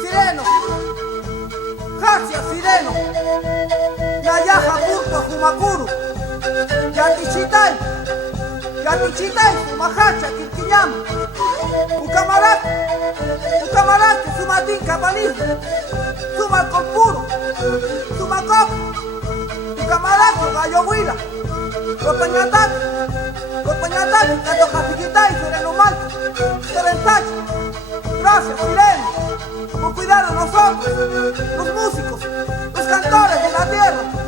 Sireno, gracias Sireno, Nayaja Purto Humakuru, Yatichitay, Sumahacha, Quinquiñam, Ucamarat, Sumatín Cabalí, Sumalcopuro, Sumacop, Ucamarat, Gallo Huila, Copañatac, Cato Japiquitay, Sereno Malto, Serentach, gracias Sireno, por cuidar a nosotros, los músicos, los cantores de la tierra.